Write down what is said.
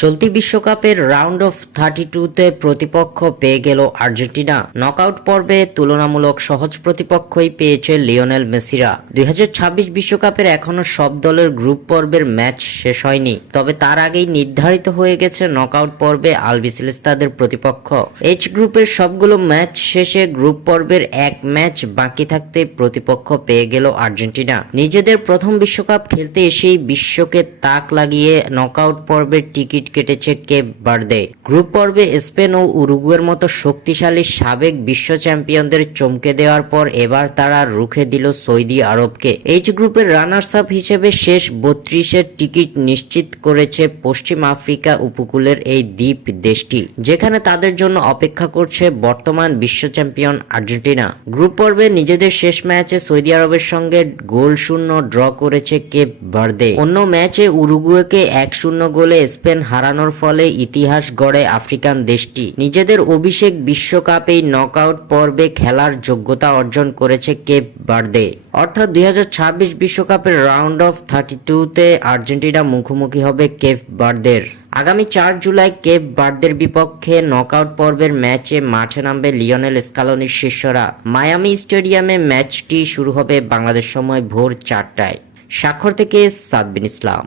চলতি বিশ্বকাপের round of 32-তে প্রতিপক্ষ পেয়ে গেল আর্জেন্টিনা। নকআউট পর্বে তুলনামূলক সহজ প্রতিপক্ষই পেয়েছে লিওনেল মেসিরা। 2026 বিশ্বকাপের এখনো সব দলের গ্রুপ পর্বের ম্যাচ শেষ হয়নি, তবে তার আগেই নির্ধারিত হয়ে গেছে নকআউট পর্বে আলবিসেলেস্তাদের প্রতিপক্ষ। এইচ গ্রুপের সবগুলো ম্যাচ শেষে গ্রুপ পর্বের এক ম্যাচ বাকি থাকতে প্রতিপক্ষ পেয়ে গেল আর্জেন্টিনা। নিজেদের প্রথম বিশ্বকাপ খেলতে এসেই বিশ্বকে তাক লাগিয়ে নকআউট পর্বের টিকিট কেটেছে কেপ ভার্দে। গ্রুপ পর্বে স্পেন ও উরুগুয়ের মতো শক্তিশালী সাবেক বিশ্ব চ্যাম্পিয়নদের চমকে দেওয়ার পর এবার তারা রুখে দিল সৌদি আরবকে। এইচ গ্রুপের রানার্স আপ হিসেবে শেষ 32-এর টিকিট নিশ্চিত করেছে পশ্চিম আফ্রিকা উপকূলের এই দ্বীপ দেশটি, যেখানে তাদের জন্য অপেক্ষা করছে বর্তমান বিশ্ব চ্যাম্পিয়ন আর্জেন্টিনা। গ্রুপ পর্বে নিজেদের শেষ ম্যাচে সৌদি আরবের সঙ্গে গোল শূন্য ড্র করেছে কেপ ভার্দে। অন্য ম্যাচে উরুগুয়েকে 1-0 গোলে স্পেন হারানোর ফলে ইতিহাস গড়ে আফ্রিকান দেশটি। নিজেদের অভিষেক বিশ্বকাপেই নকআউট পর্বে খেলার যোগ্যতা অর্জন করেছে কেপ ভার্দে। অর্থাৎ 2026 বিশ্বকাপের রাউন্ড অফ 32-তে আর্জেন্টিনা মুখোমুখি হবে কেপ ভার্দের। আগামী 4 জুলাই কেপ ভার্দের বিপক্ষে নকআউট পর্বের ম্যাচে মাঠে নামবে লিওনেল স্কালোনির শিষ্যরা। মায়ামি স্টেডিয়ামে ম্যাচটি শুরু হবে বাংলাদেশ সময় ভোর 4টায়। স্বাক্ষর থেকে সাদবিন ইসলাম।